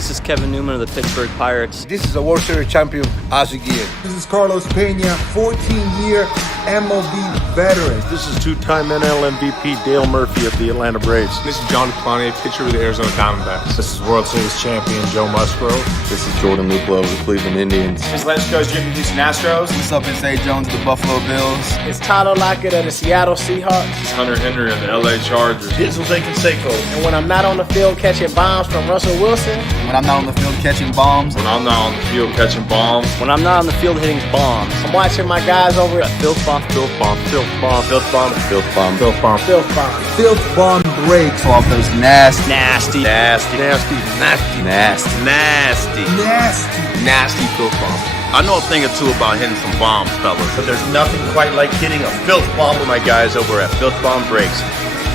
This is Kevin Newman of the Pittsburgh Pirates. This is a World Series champion, Ozzie Guillen. This is Carlos Pena, 14-year MLB veteran. This is two-time NL MVP Dale Murphy of the Atlanta Braves. This is John Clowney, pitcher with the Arizona Diamondbacks. This is World Series champion Joe Musgrove. This is Jordan Luplow of the Cleveland Indians. This is Lance Coach Jim of the Houston Astros. What's up, it's A. Jones of the Buffalo Bills. It's Tyler Lockett of the Seattle Seahawks. It's Hunter Henry of the LA Chargers. It's Jose Canseco. And when I'm not on the field catching bombs from Russell Wilson. When I'm not on the field catching bombs. When I'm not on the field catching bombs. When I'm not on the field hitting bombs. I'm watching my guys over at Filth Bomb. Filth Bomb. Filth Bomb. Filth Bomb. Filth Bomb. Filth Bomb. Filth Bomb. Filth Bomb breaks off those nasty, nasty, nasty, nasty, nasty, nasty, nasty, nasty, nasty filth bomb. I know a thing or two about hitting some bombs, fellas. But there's nothing quite like hitting a filth bomb with My guys over at Filth Bomb Breaks.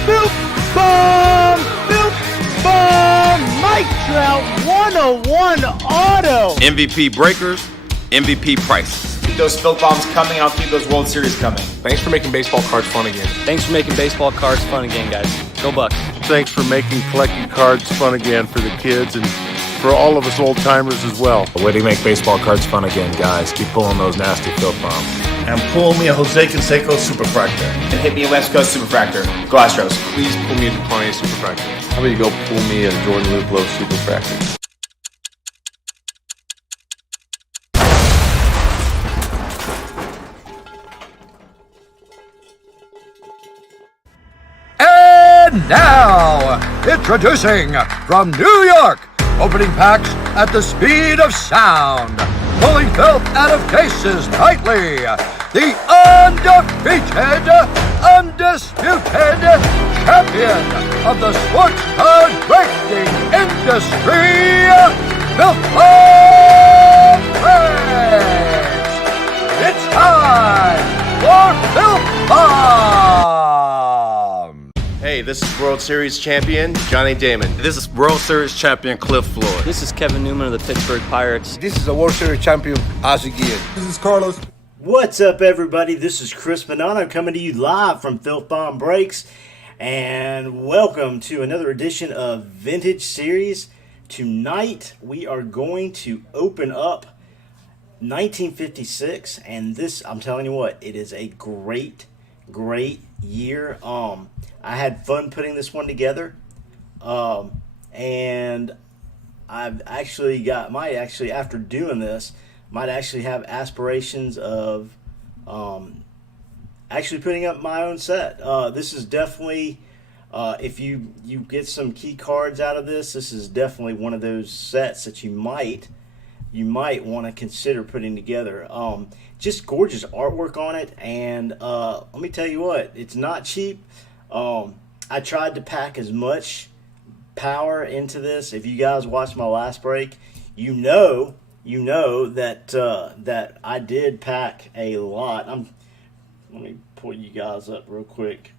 Filth Bomb! Filth Bomb! Mike Trout 101 auto! MVP breakers, MVP prices. Keep those filth bombs coming. I'll keep those World Series coming. Thanks for making baseball cards fun again. Thanks for making baseball cards fun again, guys. Go Bucks. Thanks for making collecting cards fun again for the kids and for all of us old-timers as well. A way to make baseball cards fun again, guys. Keep pulling those nasty filth bombs. And pull me a Jose Canseco Superfractor. And hit me a West Coast Superfractor. Go Astros. Please pull me a Clowney Superfractor. How about you go pull me a Jordan Luplow Superfractor? And now, introducing from New York, opening packs at the speed of sound, pulling filth out of cases nightly, the undefeated, undisputed champion of the sports card breaking industry, Filth Bomb Breaks. It's time for Filth Bomb. Hey, this is World Series champion Johnny Damon. This is World Series champion Cliff Floyd. This is Kevin Newman of the Pittsburgh Pirates. This is a World Series champion, Ozzie Guillen. This is Carlos. What's up, everybody? This is Chris Bonanno coming to you live from Filth Bomb Breaks, and welcome to another edition of Vintage Series. Tonight, we are going to open up 1956, and this, I'm telling you what, it is a great year. I had fun putting this one together, and I've actually after doing this, might actually have aspirations of actually putting up my own set. This is definitely, if you get some key cards out of this, this is definitely one of those sets that you might want to consider putting together. Just gorgeous artwork on it, and let me tell you what, it's not cheap. I tried to pack as much power into this. If you guys watched my last break, you know that I did pack a lot. Let me pull you guys up real quick.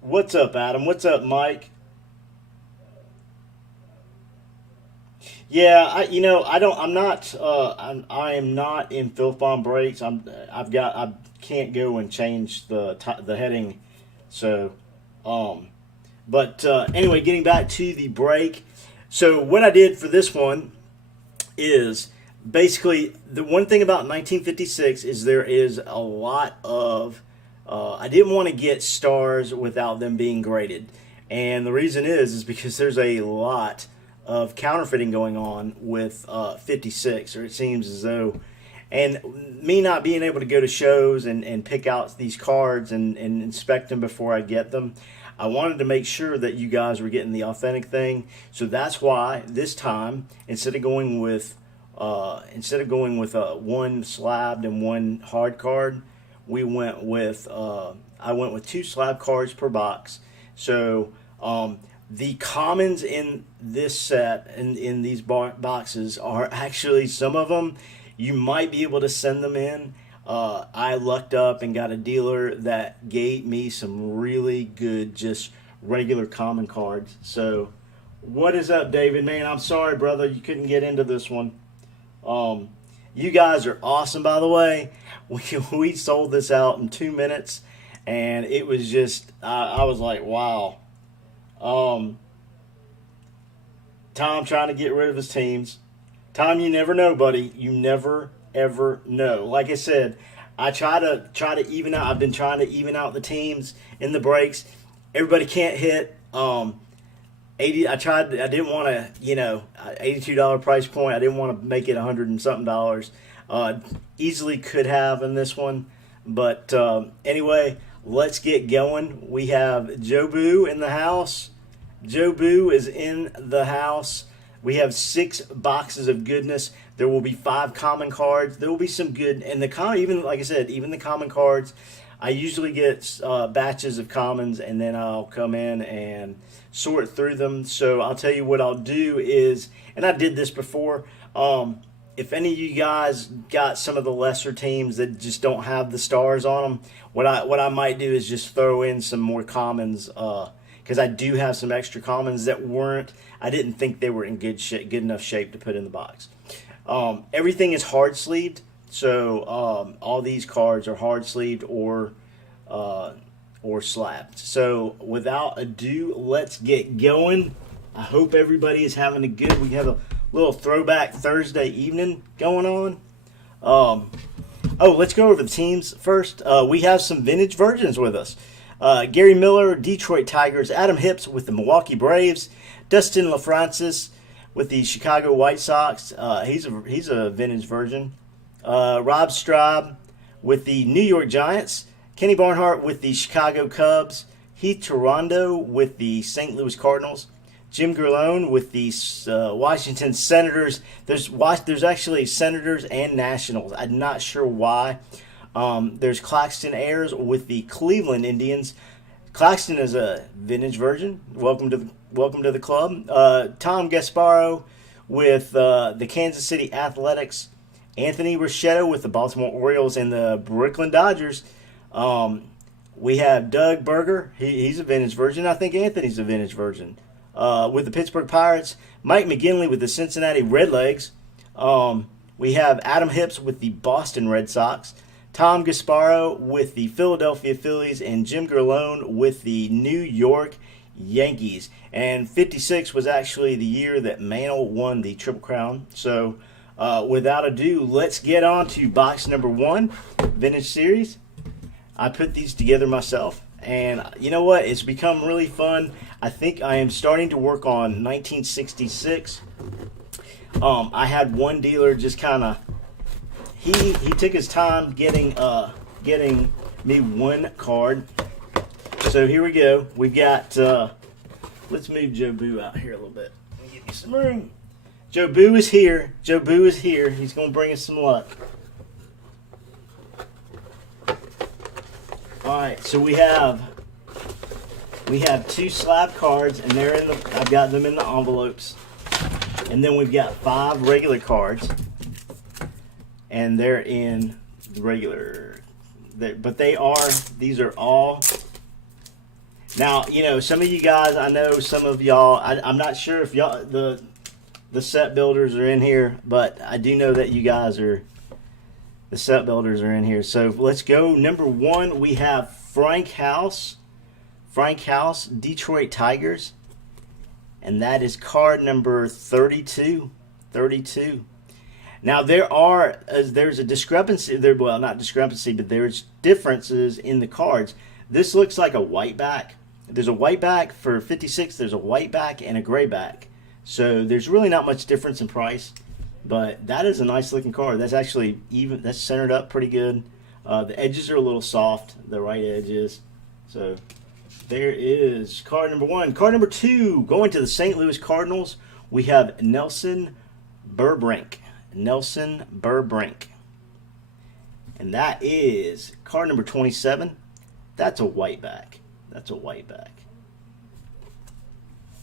What's up, Adam? What's up, Mike? Yeah, I am not in Filth Bomb Breaks. I can't go and change the heading. So, but anyway, getting back to the break. So what I did for this one is basically the one thing about 1956 is there is a lot of I didn't want to get stars without them being graded, and the reason is because there's a lot of counterfeiting going on with 56, or it seems as though, and me not being able to go to shows and pick out these cards and inspect them before I get them, I wanted to make sure that you guys were getting the authentic thing. So that's why this time, instead of going with one slabbed and one hard card, I went with 2 slab cards per box. So the commons in this set and in these boxes are actually, some of them you might be able to send them in. I lucked up and got a dealer that gave me some really good, just regular common cards. So, what is up, David? Man, I'm sorry, brother, you couldn't get into this one. You guys are awesome, by the way. We sold this out in 2 minutes, and it was just, I was like, wow. Tom trying to get rid of his teams. Tom, you never know, buddy. You never ever know. Like I said, I try to even out. I've been trying to even out the teams in the breaks. Everybody can't hit. 80. I didn't want to, $82 price point. I didn't want to make it $100 and something dollars. Easily could have in this one, but anyway, let's get going. We have Joe Boo in the house. Joe Boo is in the house. We have 6 boxes of goodness. There will be 5 common cards. There will be some good, and even like I said, even the common cards. I usually get batches of commons, and then I'll come in and sort through them. So I'll tell you what I'll do is, and I did this before. If any of you guys got some of the lesser teams that just don't have the stars on them, what I might do is just throw in some more commons, because I do have some extra commons that I didn't think they were in good enough shape to put in the box. Everything is hard sleeved, so all these cards are hard sleeved or slabbed. So without ado, let's get going. I hope everybody is having a good. We have a little throwback Thursday evening going on. Let's go over the teams first. We have some vintage virgins with us. Gary Miller, Detroit Tigers. Adam Hips with the Milwaukee Braves. Dustin LaFrancis with the Chicago White Sox. He's a vintage virgin. Rob Straub with the New York Giants. Kenny Barnhart with the Chicago Cubs. Heath Toronto with the St. Louis Cardinals. Jim Gerlone with the Washington Senators. There's actually Senators and Nationals. I'm not sure why. There's Claxton Ayers with the Cleveland Indians. Claxton is a vintage virgin. Welcome to the club. Tom Gasparo with the Kansas City Athletics. Anthony Richetto with the Baltimore Orioles and the Brooklyn Dodgers. We have Doug Berger. He's a vintage virgin. I think Anthony's a vintage virgin. With the Pittsburgh Pirates. Mike McGinley with the Cincinnati Redlegs. We have Adam Hips with the Boston Red Sox. Tom Gasparo with the Philadelphia Phillies. And Jim Gerlone with the New York Yankees. And 56 was actually the year that Mantle won the Triple Crown. So without ado, let's get on to box number 1, Vintage Series. I put these together myself, and you know what? It's become really fun. I think I am starting to work on 1966. I had one dealer just kind of he took his time getting me one card. So here we go. We've got let's move Joe Boo out here a little bit. Let me give you some room. Joe Boo is here. Joe Boo is here. He's going to bring us some luck. All right, so we have 2 slab cards, and I've got them in the envelopes. And then we've got 5 regular cards, and they're in the regular. But these are all. Now, some of you guys, I know some of y'all. I'm not sure if y'all the set builders are in here, but I do know that you guys are. The set builders are in here. So let's go. Number 1, we have Frank House. Frank House, Detroit Tigers. And that is card number 32. 32. Now there's a discrepancy there. Well, not discrepancy, but there's differences in the cards. This looks like a white back. There's a white back for 56. There's a white back and a gray back. So there's really not much difference in price. But that is a nice looking card. That's actually even. That's centered up pretty good. The edges are a little soft. The right edges. So there is card number 1. Card number 2, going to the St. Louis Cardinals, we have Nelson Burbrink. Nelson Burbrink. And that is card number 27. That's a white back. That's a white back.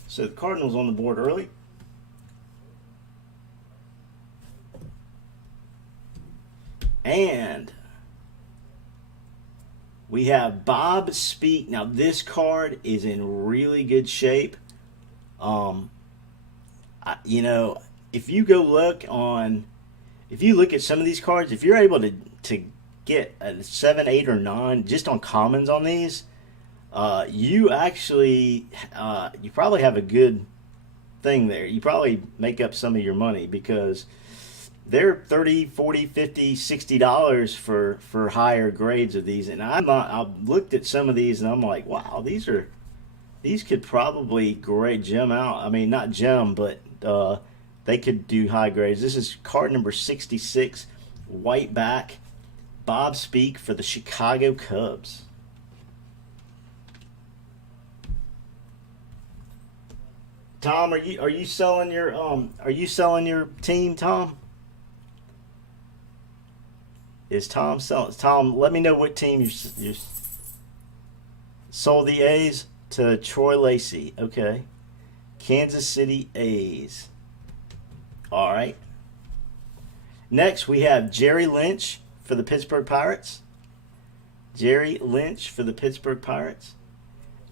So the Cardinals on the board early. And we have Bob Speak. Now this card is in really good shape. If you look at some of these cards, if you're able to get a 7, 8, or 9 just on commons on these, you probably have a good thing there. You probably make up some of your money because they're $30, $40, $50, $60 for higher grades of these. And I've looked at some of these and I'm like, wow, these could probably grade gem out. I mean, not gem, but they could do high grades. This is card number 66, white back, Bob Speak for the Chicago Cubs. Tom, are you selling your team, Tom? Is Tom selling? Tom, let me know what team you sold the A's to Troy Lacey. Okay. Kansas City A's. All right. Next, we have Jerry Lynch for the Pittsburgh Pirates. Jerry Lynch for the Pittsburgh Pirates.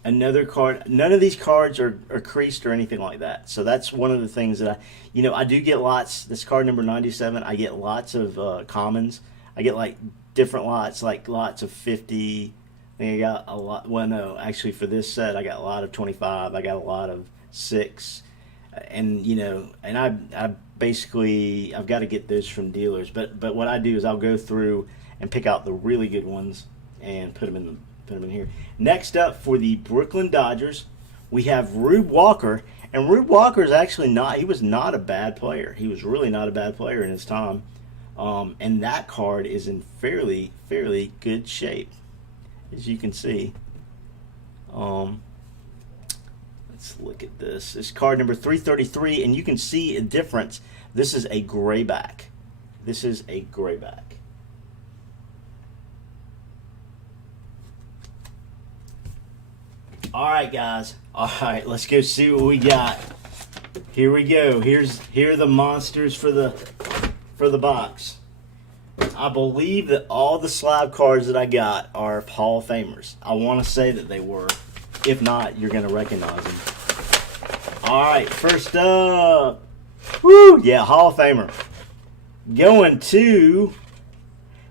Another card. None of these cards are creased or anything like that. So that's one of the things that I do get lots. This card number 97, I get lots of commons. I get like different lots, like lots of 50. I think I got a lot. Well, no, actually for this set, I got a lot of 25. I got a lot of 6. And, and I basically, I've got to get those from dealers. But what I do is I'll go through and pick out the really good ones and put them in here. Next up for the Brooklyn Dodgers, we have Rube Walker. And Rube Walker is actually he was not a bad player. He was really not a bad player in his time. And that card is in fairly good shape, as you can see. Let's look at this. It's card number 333, and you can see a difference. This is a gray back. This is a gray back. All right, guys. All right, let's go see what we got. Here we go. Here are the monsters for the box. I believe that all the slab cards that I got are Hall of Famers. I want to say that they were. If not, you're going to recognize them. All right, first up. Woo! Yeah, Hall of Famer. Going to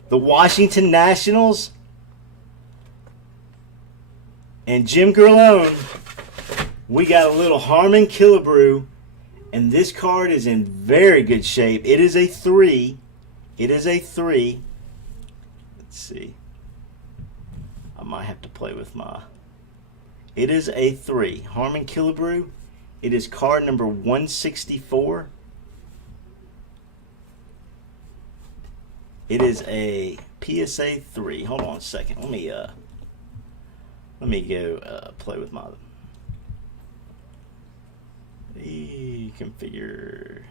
the Washington Nationals and Jim Gerlone. We got a little Harmon Killebrew, and this card is in very good shape. It is a 3. It is a 3. Let's see. I might have to play with my... It is a 3. Harmon Killebrew. It is card number 164. It is a PSA 3. Hold on a second. Let me go play with my configure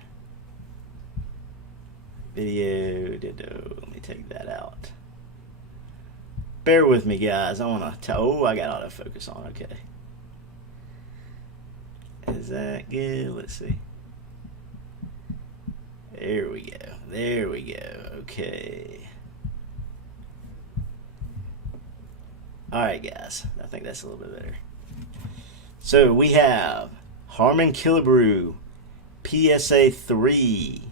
video. Let me take that out. Bear with me, guys. I want to tell. Oh, I got autofocus on. Okay. Is that good? Let's see. There we go. There we go. Okay. All right, guys. I think that's a little bit better. So we have Harmon Killebrew, PSA 3.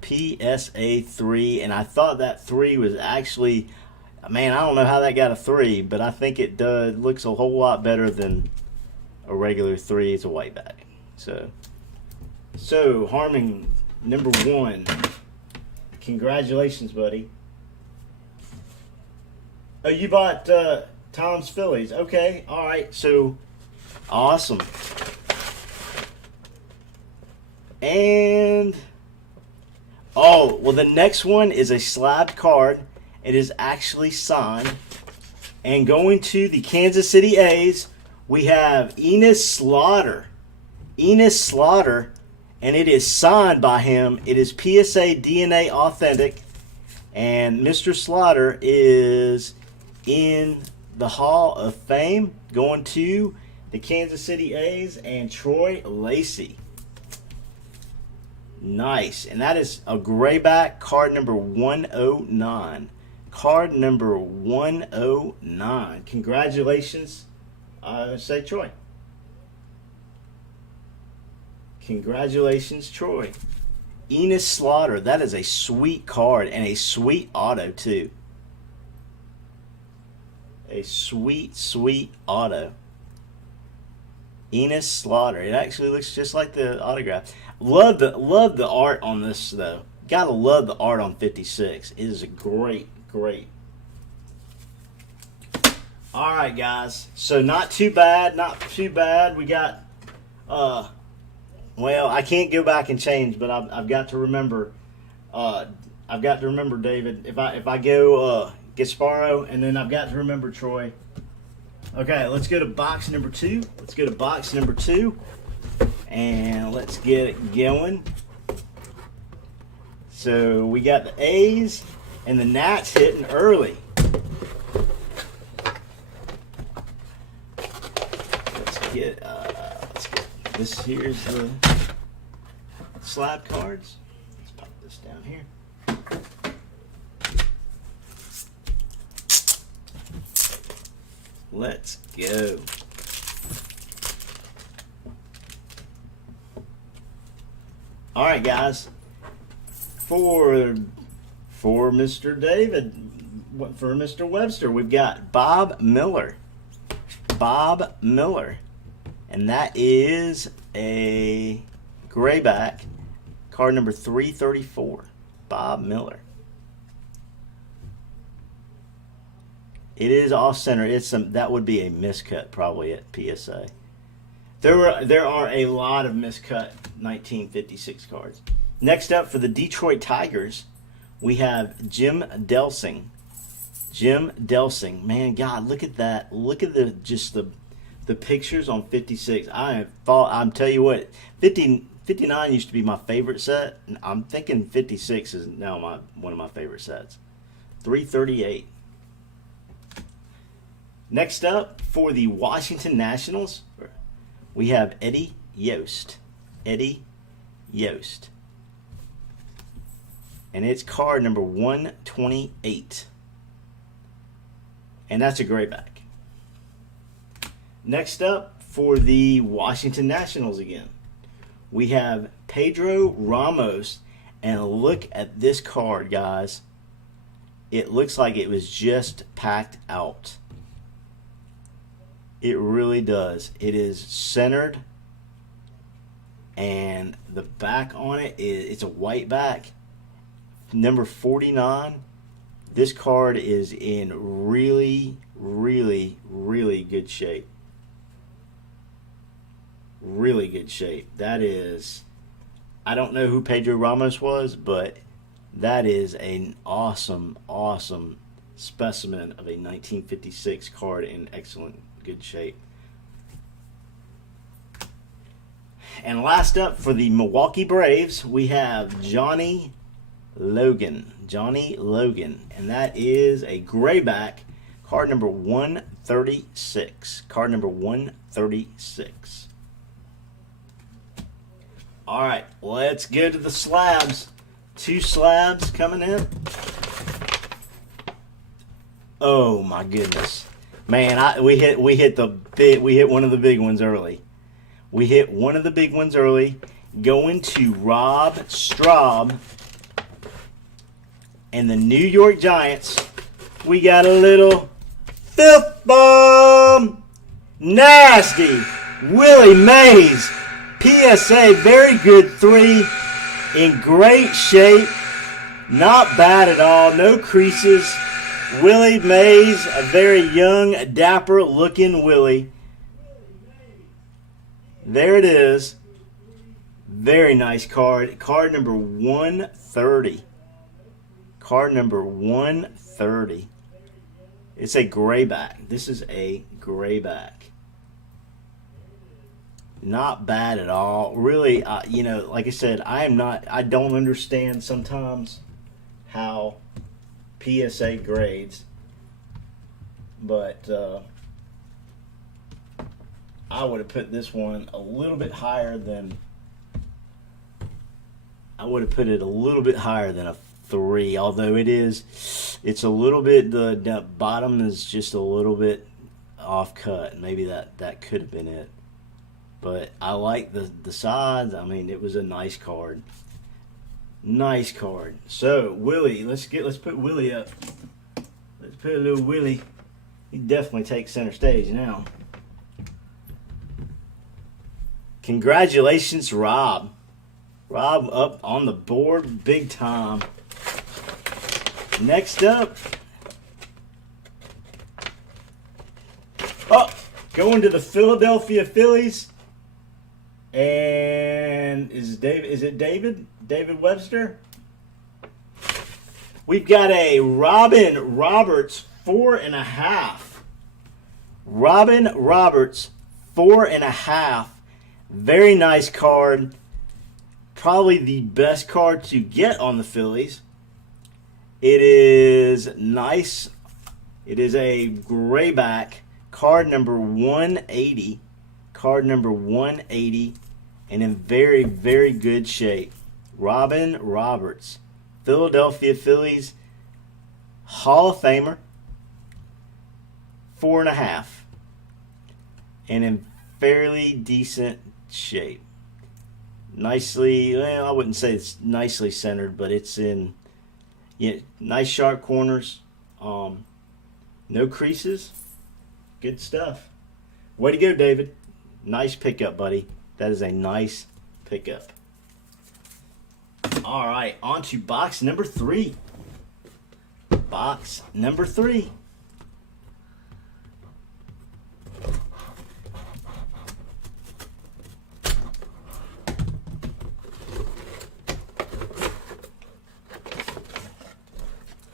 PSA 3. And I thought that 3 was actually... Man, I don't know how that got a 3, but I think it does. Looks a whole lot better than a regular 3. It's a white bag. So Harmon, number 1. Congratulations, buddy. Oh, you bought Tom's Phillies. Okay, all right. So, awesome. And, oh, well, the next one is a slabbed card. It is actually signed. And going to the Kansas City A's, we have Enos Slaughter. Enos Slaughter, and it is signed by him. It is PSA DNA Authentic. And Mr. Slaughter is in the Hall of Fame, going to the Kansas City A's and Troy Lacey. Nice. And that is a grayback, card number 109. Card number 109. Congratulations, say Troy. Congratulations, Troy. Enos Slaughter. That is a sweet card and a sweet auto, too. A sweet, sweet auto. Enos Slaughter. It actually looks just like the autograph. Love the art on this though. Gotta love the art on 56. It is a great. All right, guys. So not too bad. We got well, I can't go back and change, but I've got to remember. I've got to remember, David. If I go Gasparo, and then I've got to remember Troy. Okay, let's go to box number 2. And let's get it going. So we got the A's and the Nats hitting early. Let's get this. Here's the slab cards. Let's pop this down here. Let's go. All right, guys. For Mr. David, for Mr. Webster, we've got Bob Miller. And that is a grayback, card number 334. Bob Miller. It is off center. That would be a miscut probably at PSA. There are a lot of miscut 1956 cards. Next up for the Detroit Tigers, we have Jim Delsing. Man, God, look at that. Look at the pictures on 56. I'm tell you what, 59 used to be my favorite set, and I'm thinking 56 is now one of my favorite sets. 338. Next up for the Washington Nationals, we have Eddie Yost. And it's card number 128. And that's a grayback. Next up for the Washington Nationals again, we have Pedro Ramos. And look at this card, guys. It looks like it was just packed out. It really does. It is centered, and the back on it's a white back. Number 49. This card is in really good shape. Really good shape. That is, I don't know who Pedro Ramos was, but that is an awesome specimen of a 1956 card in excellent good shape. And last up for the Milwaukee Braves, we have Johnny Logan, and that is a grayback, card number 136. All right, let's go to the slabs. 2 slabs coming in. Oh my goodness. Man, we hit one of the big ones early. Going to Rob Straub and the New York Giants. We got a little filth bomb. Nasty Willie Mays. PSA, very good 3. In great shape. Not bad at all. No creases. Willie Mays, a very young, dapper looking Willie. There it is. Very nice card. Card number 130. It's a grayback. This is a grayback. Not bad at all. Really, like I said, I don't understand sometimes how PSA grades, but I would have put this one a little bit higher than a 3, although it's a little bit, the bottom is just a little bit off cut. Maybe that could have been it, but I like the sides. I mean, it was a nice card. So Willie, let's put Willie up. Let's put a little Willie. He definitely takes center stage now. Congratulations, Rob. Rob up on the board big time. Next up. Oh, going to the Philadelphia Phillies. And is it David? David Webster? We've got a Robin Roberts 4.5. Robin Roberts 4.5. Very nice card. Probably the best card to get on the Phillies. It is nice. It is a grayback. Card number 180. Card number 180. And in very, very good shape. Robin Roberts. Philadelphia Phillies. Hall of Famer. 4.5. And in fairly decent shape. Nicely, well, I wouldn't say it's nicely centered, but it's in nice sharp corners. No creases. Good stuff. Way to go, David. Nice pickup, buddy. That is a nice pickup. All right, on to box number 3. Box number 3.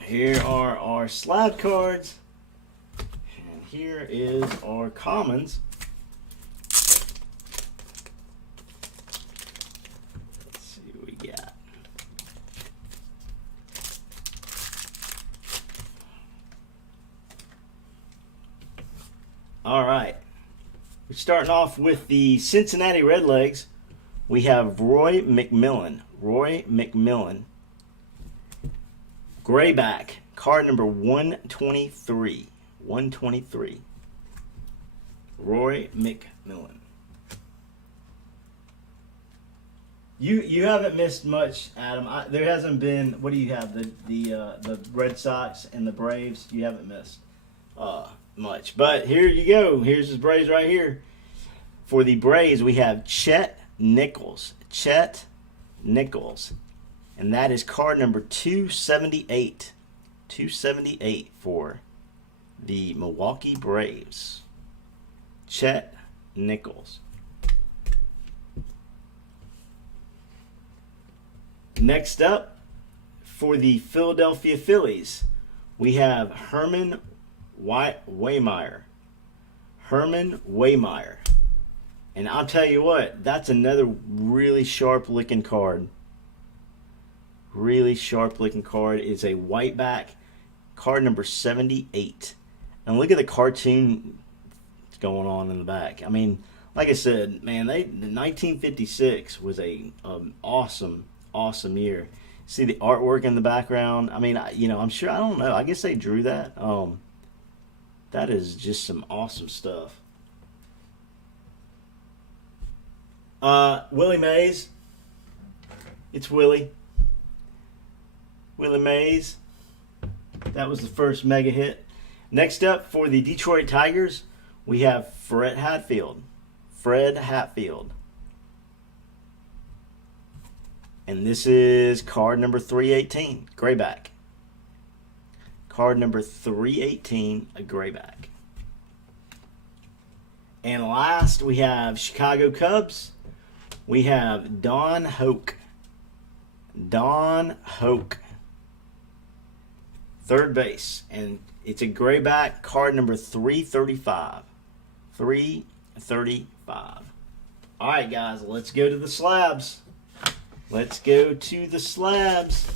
Here are our slab cards. And here is our commons. Let's see what we got. All right. We're starting off with the Cincinnati Redlegs. We have Roy McMillan. Roy McMillan. Grayback, card number 123. 123. Roy McMillan. You haven't missed much, Adam. There hasn't been. What do you have? The Red Sox and the Braves. You haven't missed much. But here you go. Here's his Braves right here. For the Braves, we have Chet Nichols. Chet Nichols. And that is card number 278. 278 for the Milwaukee Braves. Chet Nichols. Next up, for the Philadelphia Phillies, we have Herman Waymeyer. Herman Waymeyer. And I'll tell you what, that's another really sharp looking card. Really sharp looking card. It's a white back, card number 78. And look at the cartoon that's going on in the back. I mean, like I said, man, 1956 was a awesome year. See the artwork in the background. I mean, I'm sure, I don't know. I guess they drew that. That is just some awesome stuff. Willie Mays. It's Willie Mays. That was the first mega hit. Next up, for the Detroit Tigers, we have Fred Hatfield. And this is card number 318, grayback. Card number 318, a grayback. And last, we have Chicago Cubs. We have Don Hoke. Third base. And it's a grayback, card number 335. 335. All right, guys, let's go to the slabs. Let's go to the slabs.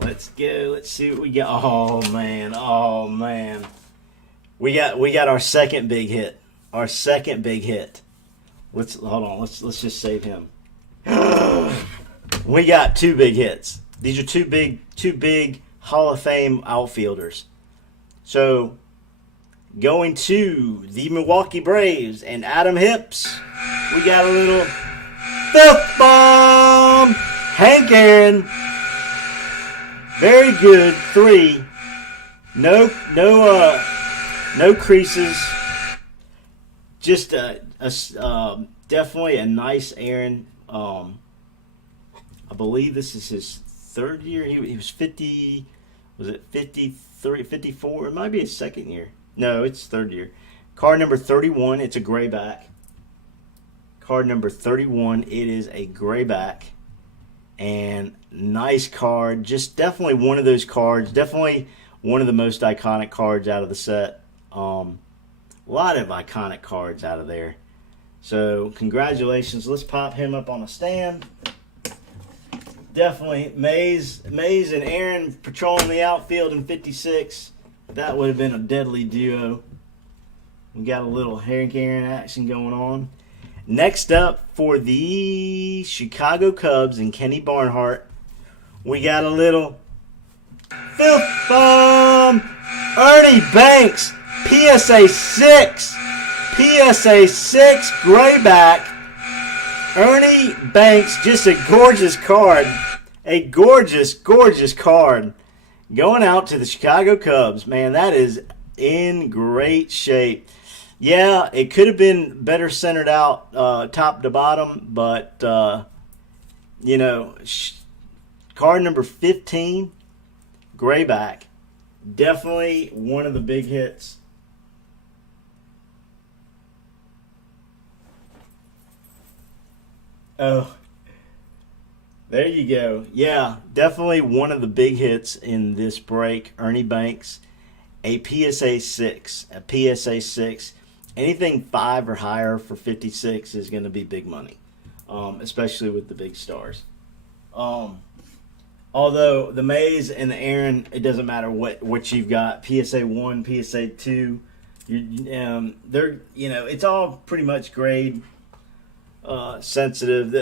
Let's go. Let's see what we got. Oh man. We got our second big hit. Let's hold on. Let's just save him. We got two big hits. These are two big Hall of Fame outfielders. So, going to the Milwaukee Braves and Adam Hips, we got a little filth bomb. Hank Aaron, very good. 3. No creases. just definitely a nice Aaron. I believe this is his third year. He was 50. Was it 53, 54? It might be his second year. No, it's third year. Card number 31. It's a gray back. Card number 31. It is a gray back. And nice card. Just definitely one of those cards. Definitely one of the most iconic cards out of the set. A lot of iconic cards out of there. So congratulations. Let's pop him up on a stand. Definitely Mays and Aaron patrolling the outfield in 56. That would have been a deadly duo. We got a little Hank Aaron action going on. Next up for the Chicago Cubs and Kenny Barnhart, we got a little Filth Bomb Ernie Banks PSA 6. PSA 6 grayback. Ernie Banks, just a gorgeous card. A gorgeous, gorgeous card. Going out to the Chicago Cubs. Man, that is in great shape. Yeah, it could have been better centered out top to bottom, but, you know, card number 15, grayback. Definitely one of the big hits. Oh, there you go. Yeah, definitely one of the big hits in this break. Ernie Banks, a PSA 6. A PSA 6. Anything 5 or higher for 56 is going to be big money, especially with the big stars. Although the Mays and the Aaron, it doesn't matter what you've got. PSA 1, PSA 2, they're, you know, it's all pretty much grade sensitive.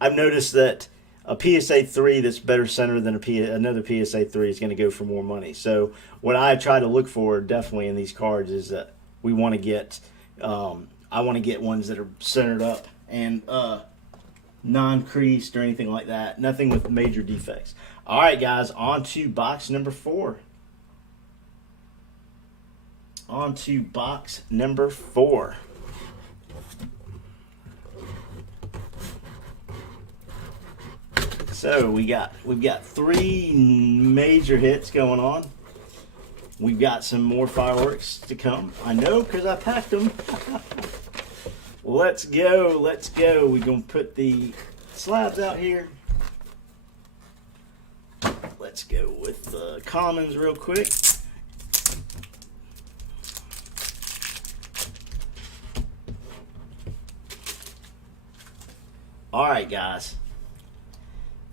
I've noticed that a PSA 3 that's better centered than another PSA 3 is going to go for more money. So what I try to look for definitely in these cards is that we want to get, I want to get ones that are centered up and non-creased or anything like that. Nothing with major defects. All right, guys, on to box number 4. On to box number 4. So we've got 3 major hits going on. We've got some more fireworks to come. I know because I packed them. Let's go. Let's go. We're going to put the slabs out here. Let's go with the commons real quick. All right, guys.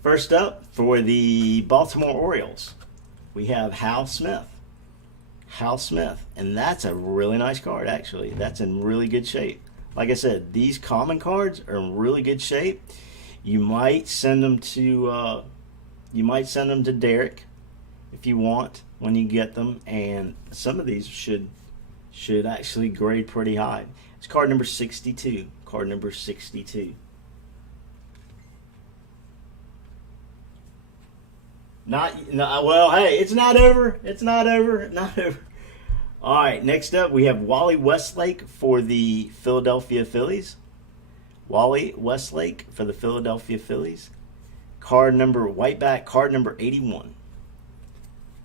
First up, for the Baltimore Orioles, we have Hal Smith. Hal Smith. And that's a really nice card, actually. That's in really good shape. Like I said, these common cards are in really good shape. You might send them to Derek if you want when you get them. And some of these should actually grade pretty high. It's card number 62. Card number 62. Well, hey, it's not over. It's not over. Not over. All right, next up we have Wally Westlake for the Philadelphia Phillies. Wally Westlake for the Philadelphia Phillies. Card number, whiteback, card number 81.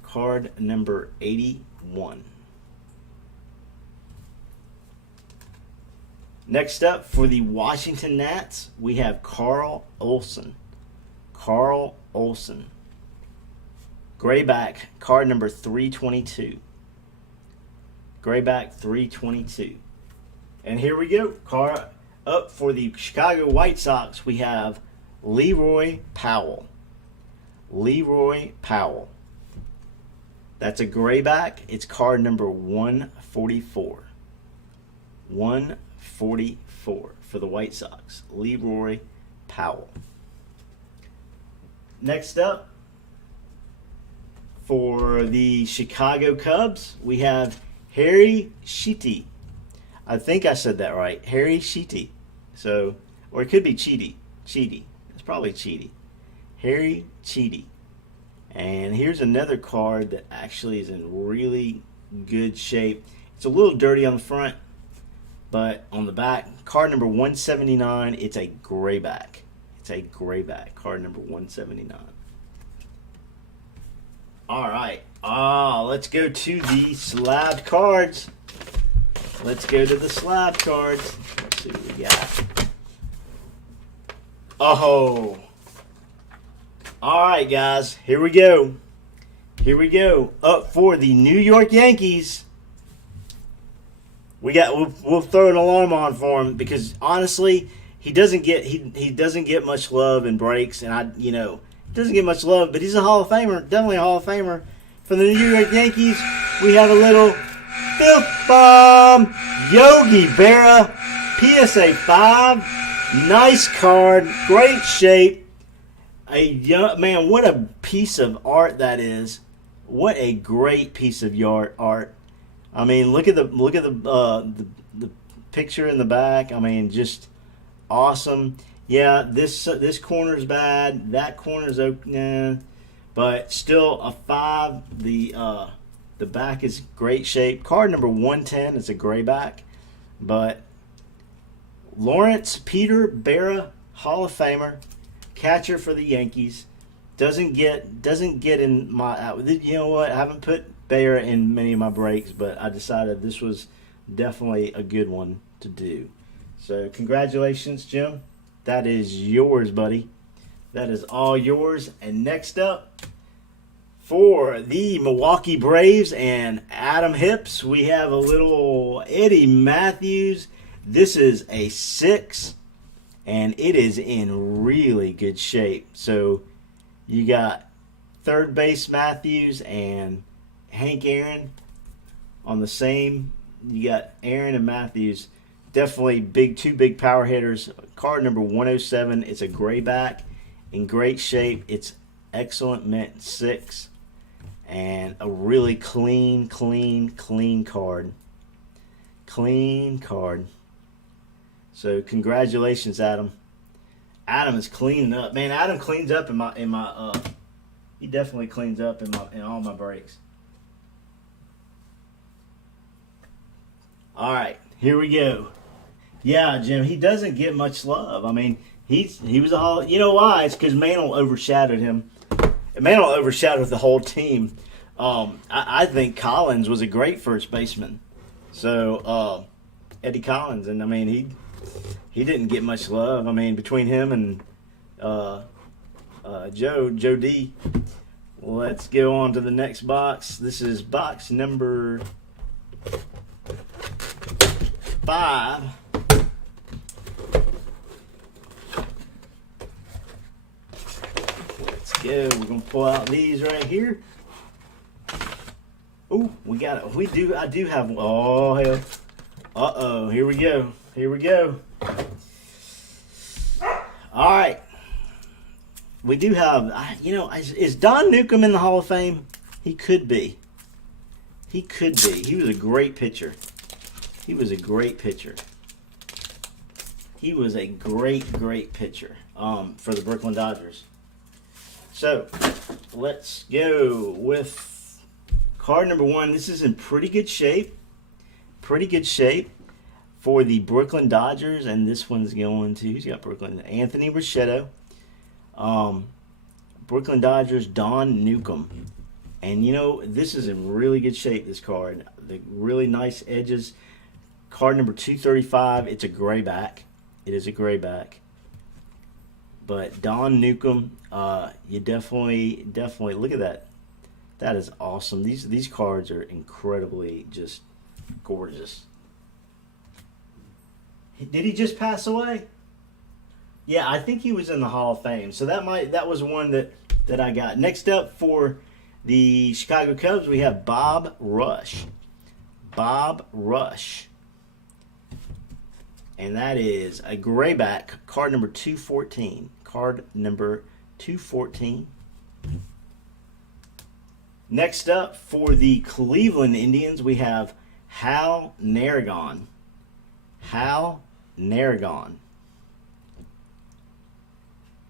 Card number 81. Next up for the Washington Nats, we have Carl Olson. Carl Olson. Grayback, card number 322. Grayback 322. And here we go. Card up for the Chicago White Sox, we have Leroy Powell. Leroy Powell. That's a grayback. It's card number 144. 144 for the White Sox. Leroy Powell. Next up, for the Chicago Cubs, we have Harry Sheety. I think I said that right. Harry Sheety. So, or it could be Cheaty. Cheaty. It's probably Cheaty. Harry Cheaty. And here's another card that actually is in really good shape. It's a little dirty on the front, But on the back, card number 179, it's a gray back. It's a gray back, card number 179. All right. Let's go to the slabbed cards. Let's go to the slab cards. Let's see what we got. Oh. All right, guys. Here we go. Here we go. Up for the New York Yankees. We'll throw an alarm on for him because honestly, he doesn't get much love in breaks, and doesn't get much love, but he's a Hall of Famer, definitely a Hall of Famer. For the New York Yankees, we have a little Filth Bomb Yogi Berra PSA 5. Nice card, great shape. Man, what a piece of art that is. What a great piece of art. I mean, look at the picture in the back. I mean, just awesome. Yeah, this corner's bad. That corner's open, but still a 5. The back is great shape. Card number 110 is a gray back, but Lawrence Peter Berra, Hall of Famer, catcher for the Yankees, doesn't get in my. You know what? I haven't put Berra in many of my breaks, but I decided this was definitely a good one to do. So congratulations, Jim. That is yours, buddy. That is all yours. And next up, for the Milwaukee Braves and Adam Hips, we have a little Eddie Matthews. This is a 6, and it is in really good shape. So you got third base Matthews and Hank Aaron on the same. You got Aaron and Matthews. Definitely two big power hitters. Card number 107. It's a gray back in great shape. It's excellent mint 6. And a really clean card. Clean card. So congratulations, Adam. Adam is cleaning up. Man, Adam cleans up in my he definitely cleans up in all my breaks. All right, here we go. Yeah, Jim, he doesn't get much love. I mean, he was all. You know why? It's because Mantle overshadowed him. Mantle overshadowed the whole team. I think Collins was a great first baseman. So Eddie Collins, and I mean he didn't get much love. I mean, between him and Joe D. Let's go on to the next box. This is box number 5. Let's go. We're gonna pull out these right here. Oh, we got it. I do have. Oh hell. Uh-oh. Here we go. Here we go. All right. We do have. Is Don Newcomb in the Hall of Fame? He could be. He could be. He was a great pitcher. He was a great pitcher. He was a great pitcher for the Brooklyn Dodgers. So, let's go with card number 1. This is in pretty good shape. Pretty good shape for the Brooklyn Dodgers. And this one's going to, who's got Brooklyn? Anthony Ricciotto. Brooklyn Dodgers, Don Newcomb. And, this is in really good shape, this card. The really nice edges. Card number 235, it's a gray back. It is a gray back. But Don Newcomb, you definitely look at that. That is awesome. These cards are incredibly just gorgeous. Did he just pass away? Yeah, I think he was in the Hall of Fame. So that was one that I got. Next up for the Chicago Cubs, we have Bob Rush. Bob Rush. And that is a gray back, card number 214. Card number 214. Next up, for the Cleveland Indians, we have Hal Narragon. Hal Narragon.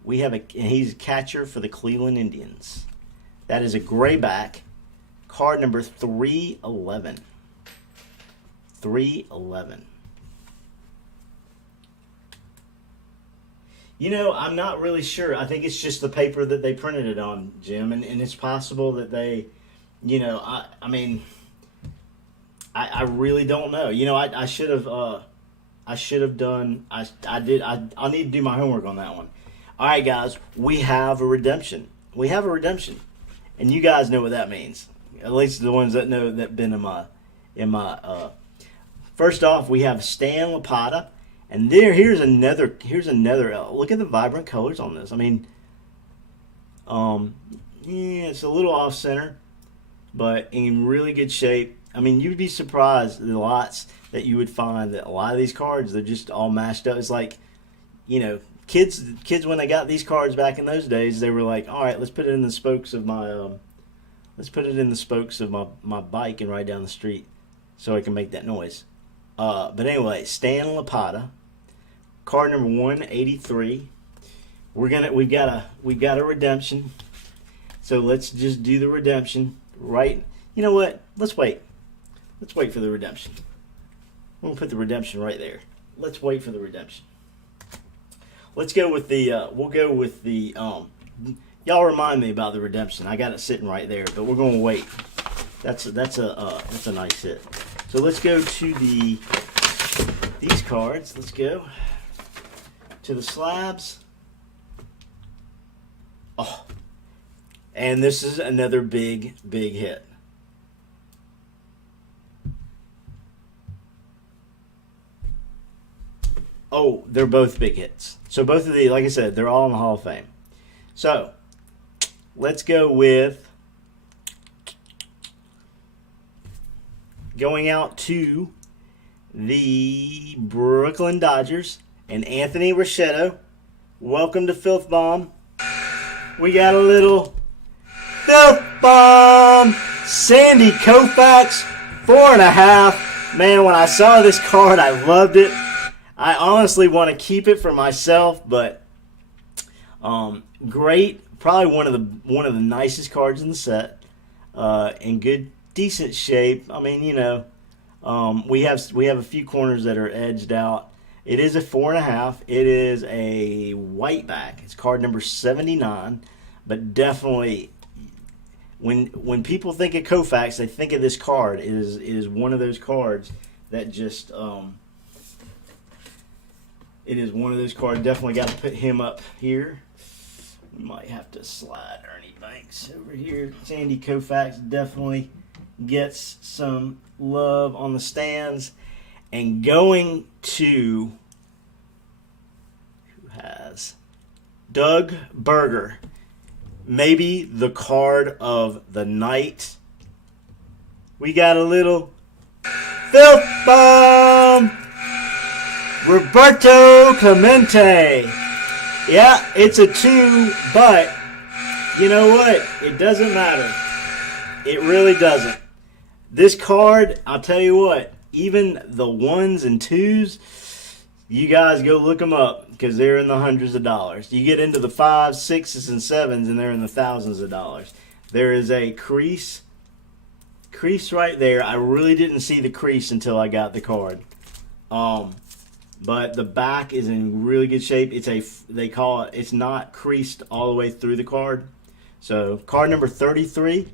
He's a catcher for the Cleveland Indians. That is a gray back, card number 311. 311. I'm not really sure. I think it's just the paper that they printed it on, Jim, and it's possible that they, I mean, I really don't know. I should have done. I did. I'll need to do my homework on that one. All right, guys, we have a redemption. We have a redemption, and you guys know what that means. At least the ones that know that been in my. First off, we have Stan Lapata, and here's another. Look at the vibrant colors on this. I mean, it's a little off center, but in really good shape. I mean, you'd be surprised the lots that you would find that a lot of these cards, they're just all mashed up. It's like, kids when they got these cards back in those days, they were like, all right, let's put it in the spokes of my my bike and ride down the street so I can make that noise. But anyway, Stan Lapata, card number 183. We've got a redemption. So let's just do the redemption right. You know what? Let's wait. Let's wait for the redemption. I'm gonna put the redemption right there. Let's wait for the redemption. Let's go with the. We'll go with the. Y'all remind me about the redemption. I got it sitting right there, but we're gonna wait. That's a nice hit. So let's go to these cards. Let's go to the slabs. Oh, and this is another big hit. Oh, they're both big hits. So both of these, like I said, they're all in the Hall of Fame. So let's go with going out to the Brooklyn Dodgers and Anthony Ricciotto. Welcome to Filth Bomb. We got a little Filth Bomb. Sandy Koufax, 4.5. Man, when I saw this card, I loved it. I honestly want to keep it for myself, but great. Probably one of the nicest cards in the set. In good, decent shape. I mean, we have a few corners that are edged out. It is a 4.5. It is a white back. It's card number 79. But definitely, when people think of Koufax, they think of this card. It is one of those cards that just. It is one of those cards. Definitely got to put him up here. We might have to slide Ernie Banks over here. Sandy Koufax definitely gets some love on the stands. And going to, who has Doug Berger, maybe the card of the night. We got a little Filth Bomb. Roberto Clemente. Yeah, it's a 2, but you know what? It doesn't matter. It really doesn't. This card, I'll tell you what, even the 1s and 2s, you guys go look them up because they're in the hundreds of dollars. You get into the 5s, 6s, and 7s, and they're in the thousands of dollars. There is a crease right there. I really didn't see the crease until I got the card. But the back is in really good shape. They call it, it's not creased all the way through the card. So card number 33,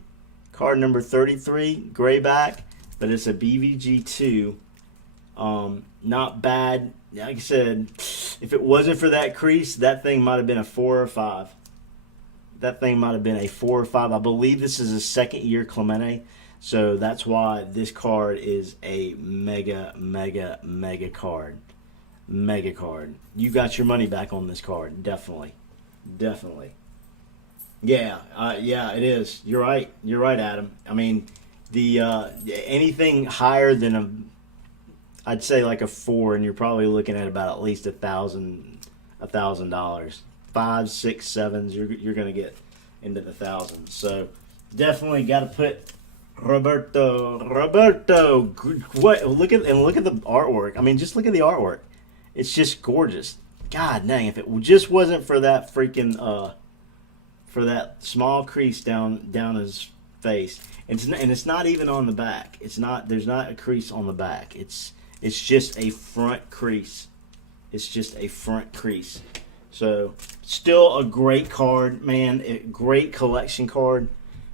gray back, but it's a BVG2. Not bad. Like I said, if it wasn't for that crease, that thing might have been a 4 or 5. That thing might have been a 4 or 5. I believe this is a second year Clemente. So that's why this card is a mega card. Mega card. You got your money back on this card. Definitely. Yeah, it is. You're right, Adam. I mean, the anything higher than I'd say like a 4, and you're probably looking at about at least $1,000. $5, 6, 7s. You're gonna get into the thousands. So definitely got to put Roberto. What? Look at the artwork. I mean, just look at the artwork. It's just gorgeous. God dang, if it just wasn't for that freaking for that small crease down his face. And it's not even on the back. There's not a crease on the back. It's just a front crease. So still a great card, man. A great collection card.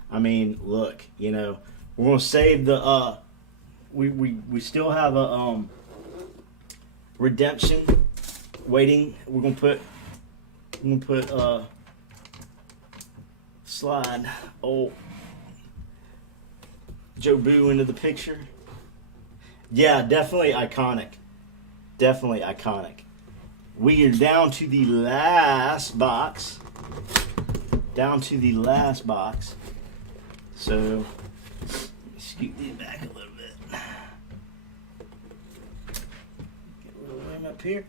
I mean, look, you know, we're gonna save the we still have a redemption waiting. We're gonna put slide old Joe Boo into the picture. Yeah, definitely iconic. Definitely iconic. We are down to the last box. Down to the last box. So, scoot these back a little bit. Get a little room up here.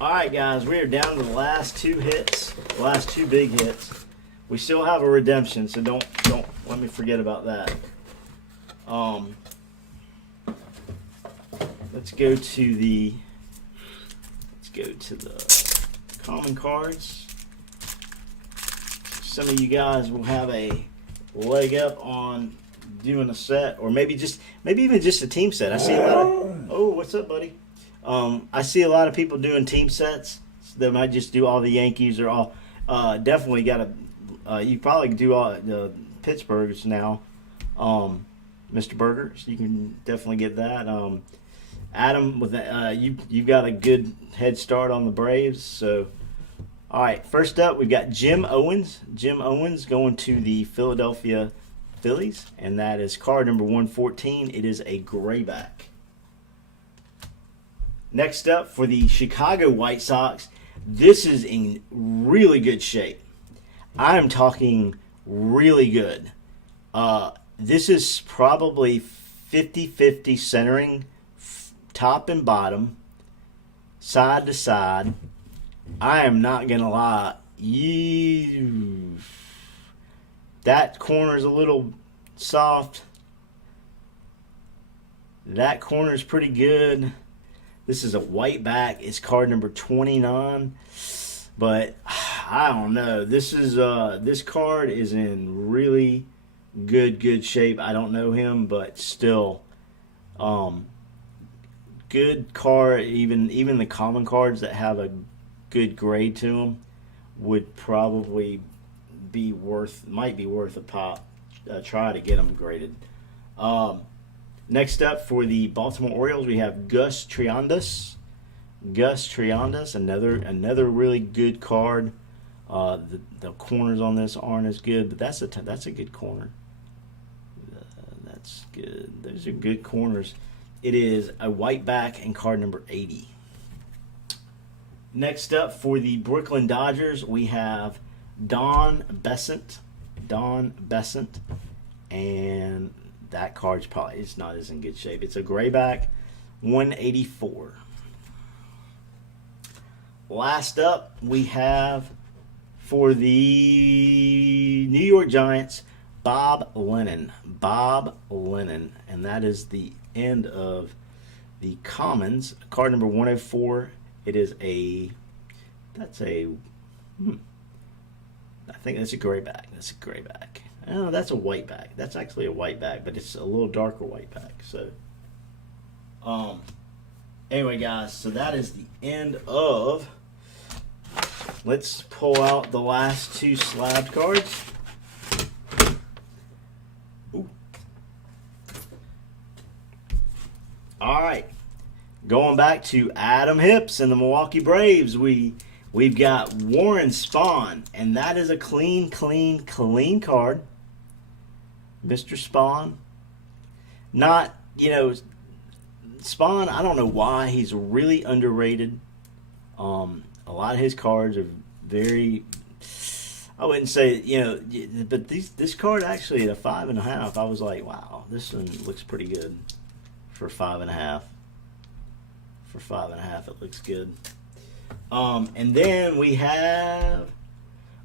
Alright guys, we are down to the last two hits. The last two big hits. We still have a redemption, so don't let me forget about that. Let's go to the common cards. Some of you guys will have a leg up on doing a set, or maybe even just a team set. I see a lot of, oh, what's up, buddy? I see a lot of people doing team sets. So they might just do all the Yankees or all. Definitely got to. You probably do all the Pittsburghs now, Mr. Burger. So you can definitely get that. Adam, with you've got a good head start on the Braves. So, all right. First up, we've got Jim Owens. Jim Owens going to the Philadelphia Phillies, and that is card number 114. It is a grayback. Next up, for the Chicago White Sox, this is in really good shape. I am talking really good. This is probably 50-50 centering, top and bottom, side to side. I am not going to lie. That corner is a little soft. That corner is pretty good. This is a white back. It's card number 29. But I don't know. This card is in really good shape. I don't know him, but still, good card. Even the common cards that have a good grade to them would probably might be worth a pop. Try to get them graded. Next up, for the Baltimore Orioles, we have Gus Triandas. Gus Triandas, another really good card. The corners on this aren't as good, but that's a good corner. That's good. Those are good corners. It is a white back and card number 80. Next up, for the Brooklyn Dodgers, we have Don Besant. And that card's probably it's not as in good shape. It's a grayback, 184. Last up, we have, for the New York Giants, Bob Lennon. And that is the end of the commons. Card number 104. It is I think that's a grayback. Oh, that's a white back. That's actually a white back, but it's a little darker white back. So, anyway, guys, so that is the end of. Let's pull out the last two slab cards. Ooh. All right, going back to Adam Hips and the Milwaukee Braves, we've got Warren Spahn, and that is a clean card. Mr. Spahn. Not, Spahn, I don't know why he's really underrated. A lot of his cards are very, I wouldn't say, but this card actually at a 5.5, I was like, wow, this one looks pretty good for 5.5. For 5.5, it looks good. And then we have,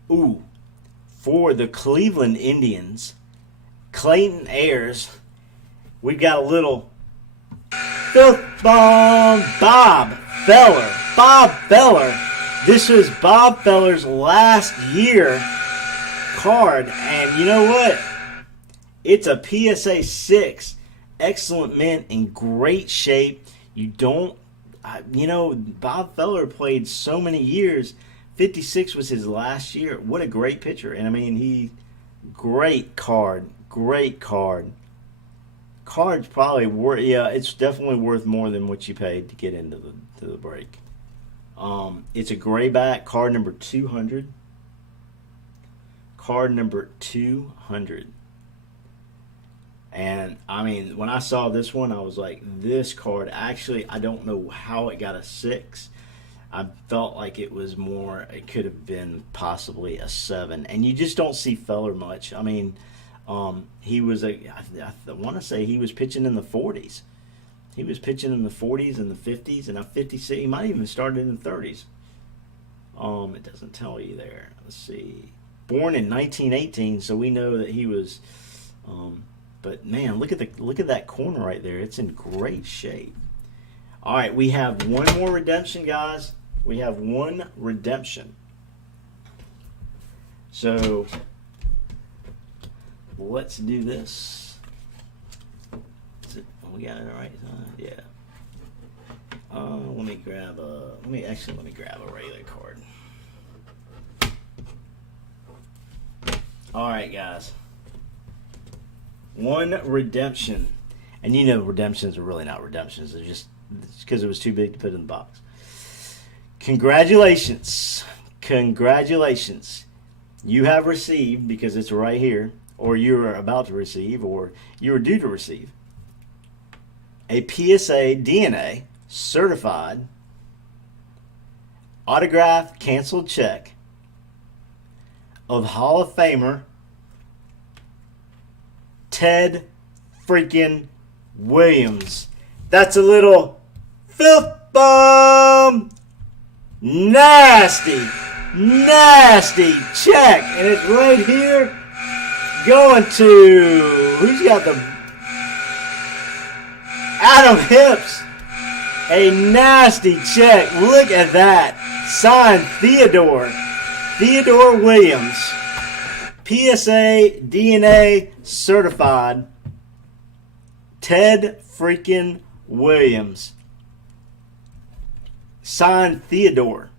for the Cleveland Indians, Clayton Ayers, we've got a little filth bomb, Bob Feller. This was Bob Feller's last year card, and you know what? It's a PSA 6, excellent mint, in great shape. You don't, Bob Feller played so many years. 56 was his last year. What a great pitcher. And, I mean, great card. Great card. Card's probably worth, it's definitely worth more than what you paid to get into the break. It's a gray back, card number 200. Card number 200. And, I mean, when I saw this one, I was like, this card, actually, I don't know how it got a 6. I felt like it could have been possibly a 7. And you just don't see Feller much. I mean, he was I want to say he was pitching in the 40s. He was pitching in the 40s and the 50s, and a 56. He might even started in the 30s. It doesn't tell you there. Let's see. Born in 1918, so we know that he was. But man, look at that corner right there. It's in great shape. All right, we have one more redemption, guys. We have one redemption. So let's do this. We got it all right. Yeah. Let me grab a regular card. All right, guys. One redemption, and redemptions are really not redemptions. They're just because it was too big to put in the box. Congratulations. You have received, because it's right here, or you are about to receive, or you are due to receive, a PSA DNA certified autographed canceled check of Hall of Famer Ted freaking Williams. That's a little filth bomb. Nasty check. And it's right here going to, who's got the, Adam Hips. A nasty check. Look at that. Signed Theodore Williams. PSA DNA certified Ted freaking Williams. Signed Theodore.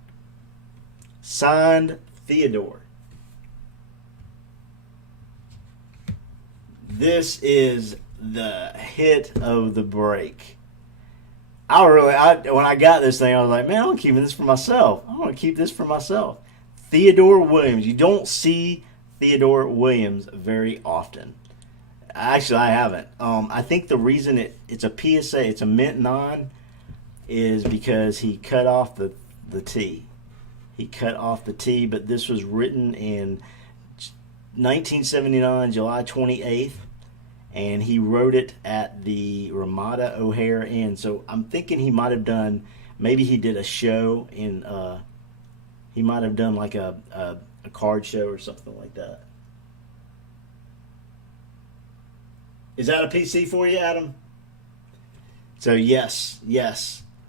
This is the hit of the break. When I got this thing, I was like, man, I'm keeping this for myself. I want to keep this for myself. Theodore Williams. You don't see Theodore Williams very often. Actually, I haven't. I think the reason it's a PSA, it's a mint non, is because he cut off the T. He cut off the T, but this was written in 1979, July 28th, and he wrote it at the Ramada O'Hare Inn. So I'm thinking he might have done, maybe he did a show in, he might have done like a card show or something like that. Is that a PC for you, Adam? So yes,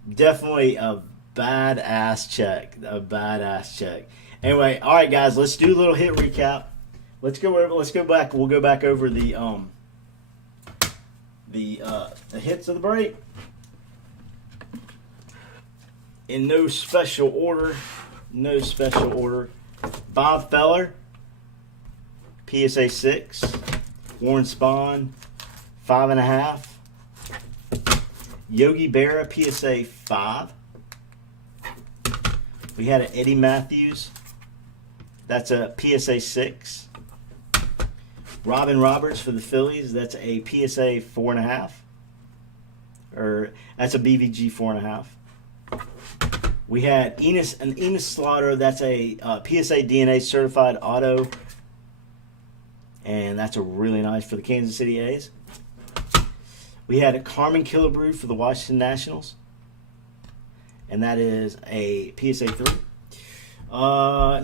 definitely a badass check. Anyway, all right, guys, let's do a little hit recap. Let's go back. We'll go back over the hits of the break in no special order. Bob Feller, PSA 6. Warren Spahn, 5.5. Yogi Berra, PSA 5. We had an Eddie Matthews. That's a PSA 6. Robin Roberts for the Phillies. That's a PSA 4.5. Or that's a BVG 4.5. We had Enos Slaughter. That's a PSA DNA certified auto. And that's a really nice for the Kansas City A's. We had a Carmen Killebrew for the Washington Nationals. And that is a PSA 3.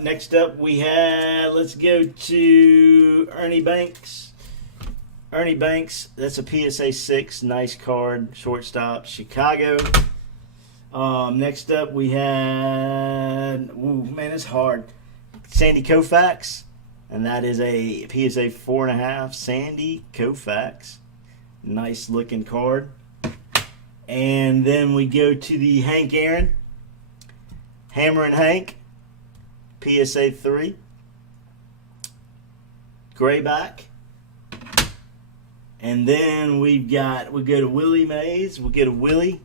Next up we had, let's go to Ernie Banks. That's a PSA 6. Nice card. Shortstop. Chicago. Next up we had, it's hard. Sandy Koufax. And that is a PSA 4.5. Sandy Koufax. Nice looking card. And then we go to the Hank Aaron, Hammer and Hank, PSA 3, Grayback. And then we go to Willie Mays. We'll get a Willie.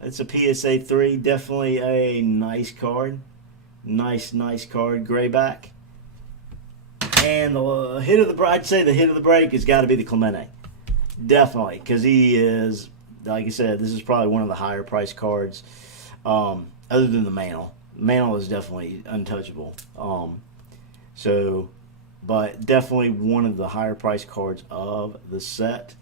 That's a PSA 3. Definitely a nice card. Nice card. Grayback. And the hit of the I'd say the hit of the break has got to be the Clemente. Definitely, because he is, like I said, this is probably one of the higher priced cards, other than the Mantle. Mantle is definitely untouchable. But definitely one of the higher priced cards of the set.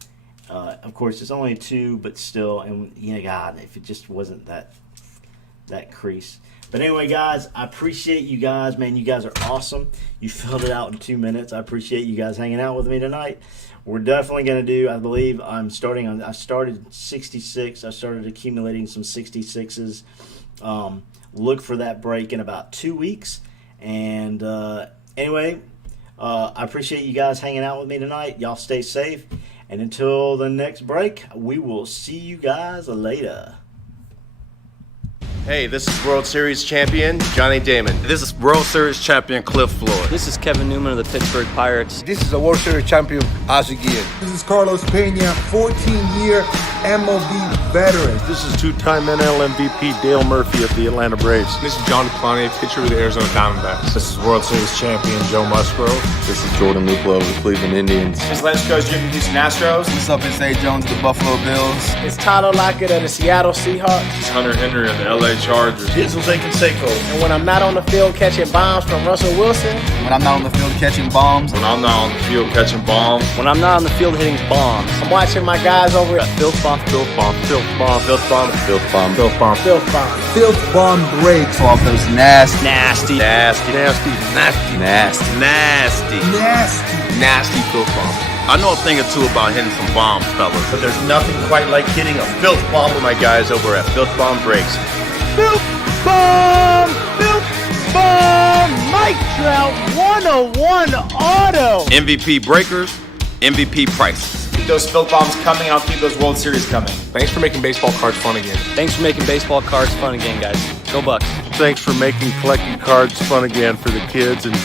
Of course, it's only 2, but still, and God, if it just wasn't that crease. But anyway, guys, I appreciate you guys, man. You guys are awesome. You filled it out in 2 minutes. I appreciate you guys hanging out with me tonight. We're definitely going to do, I believe I started 66. I started accumulating some 66s. Look for that break in about 2 weeks. And anyway, I appreciate you guys hanging out with me tonight. Y'all stay safe. And until the next break, we will see you guys later. Hey, this is World Series champion Johnny Damon. This is World Series champion Cliff Floyd. This is Kevin Newman of the Pittsburgh Pirates. This is the World Series champion Ozzie Guillen. This is Carlos Pena, 14-year MLB veteran. This is two-time NL MVP Dale Murphy of the Atlanta Braves. This is John Plante, pitcher with the Arizona Diamondbacks. This is World Series champion Joe Musgrove. This is Jordan Luplow of the Cleveland Indians. This is West Coast Jim from Houston Astros. What's up, it's A. Jones of the Buffalo Bills. It's Tyler Lockett of the Seattle Seahawks. It's Hunter Henry of the LA Chargers. Here's Jose Canseco. And when I'm not on the field catching bombs from Russell Wilson. When I'm not on the field catching bombs. When I'm not on the field catching bombs. When I'm not on the field hitting bombs. I'm watching my guys over at Filth Bomb. Filth Bomb, Filth Bomb, Filth Bomb, Filth Bomb, Filth Bomb. Filth Bomb. Filth bomb breaks. Off those nasty, Nasty. Nasty. Nasty. nasty, nasty. Nasty. Nasty. Nasty filth bomb. I know a thing or two about hitting some bombs, fellas. But there's nothing quite like hitting a filth bomb with My guys over at Filth Bomb Breaks. Filth Bomb! Filth Bomb! Mike Trout 101 auto! MVP breakers, MVP prices. Keep those Filth Bombs coming, and I'll keep those World Series coming. Thanks for making baseball cards fun again. Thanks for making baseball cards fun again, guys. Go Bucks. Thanks for making collecting cards fun again for the kids and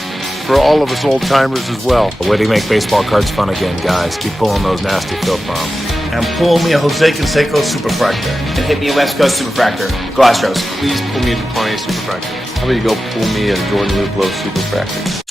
for all of us old timers as well. A way to make baseball cards fun again, guys. Keep pulling those nasty filth bombs. And pull me a Jose Canseco Superfractor. And hit me a West Coast Superfractor. Go Astros. Please pull me a Plante Superfractor. How about you go pull me a Jordan Luplow Superfractor?